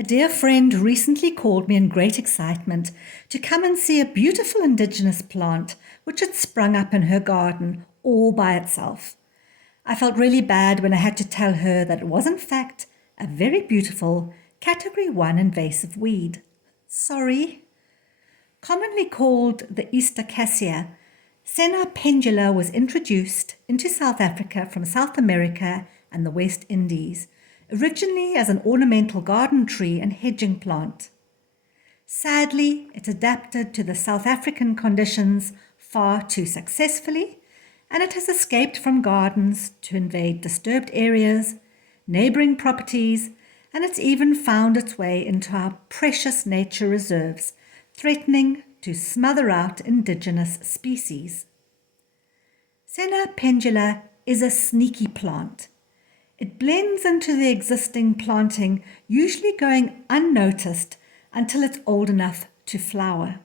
A dear friend recently called me in great excitement to come and see a beautiful indigenous plant which had sprung up in her garden all by itself. I felt really bad when I had to tell her that it was in fact a very beautiful Category 1 invasive weed. Sorry. Commonly called the Easter cassia, Senna pendula was introduced into South Africa from South America and the West Indies, originally as an ornamental garden tree and hedging plant. Sadly, it adapted to the South African conditions far too successfully, and it has escaped from gardens to invade disturbed areas, neighbouring properties, and it's even found its way into our precious nature reserves, threatening to smother out indigenous species. Senna pendula is a sneaky plant. It blends into the existing planting, usually going unnoticed until it's old enough to flower.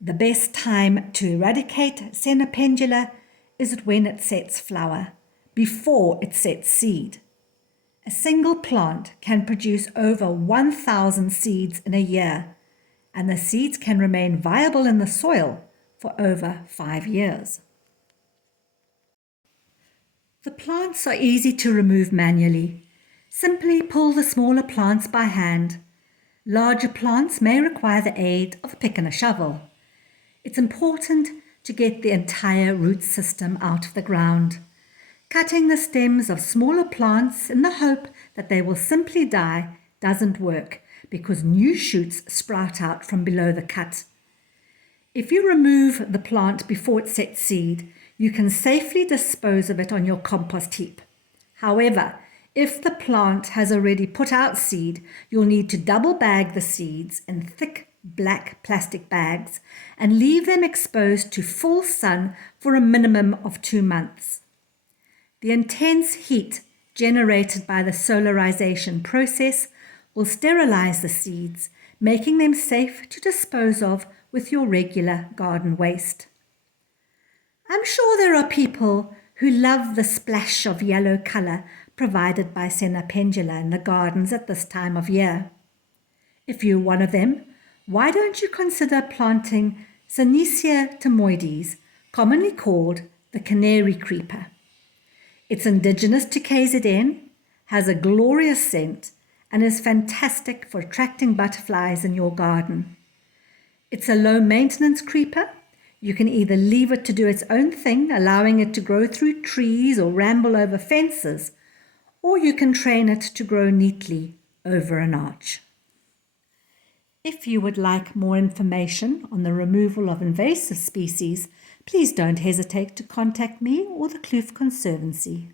The best time to eradicate Senna pendula is when it sets flower, before it sets seed. A single plant can produce over 1,000 seeds in a year, and the seeds can remain viable in the soil for over 5 years. The plants are easy to remove manually. Simply pull the smaller plants by hand. Larger plants may require the aid of a pick and a shovel. It's important to get the entire root system out of the ground. Cutting the stems of smaller plants in the hope that they will simply die doesn't work because new shoots sprout out from below the cut. If you remove the plant before it sets seed, you can safely dispose of it on your compost heap. However, if the plant has already put out seed, you'll need to double bag the seeds in thick black plastic bags and leave them exposed to full sun for a minimum of 2 months. The intense heat generated by the solarization process will sterilize the seeds, making them safe to dispose of with your regular garden waste. I'm sure there are people who love the splash of yellow color provided by Senna pendula in the gardens at this time of year. If you're one of them, why don't you consider planting Senecio timoides, commonly called the canary creeper? It's indigenous to KZN, has a glorious scent, and is fantastic for attracting butterflies in your garden. It's a low-maintenance creeper. You can either leave it to do its own thing, allowing it to grow through trees or ramble over fences, or you can train it to grow neatly over an arch. If you would like more information on the removal of invasive species, please don't hesitate to contact me or the Kloof Conservancy.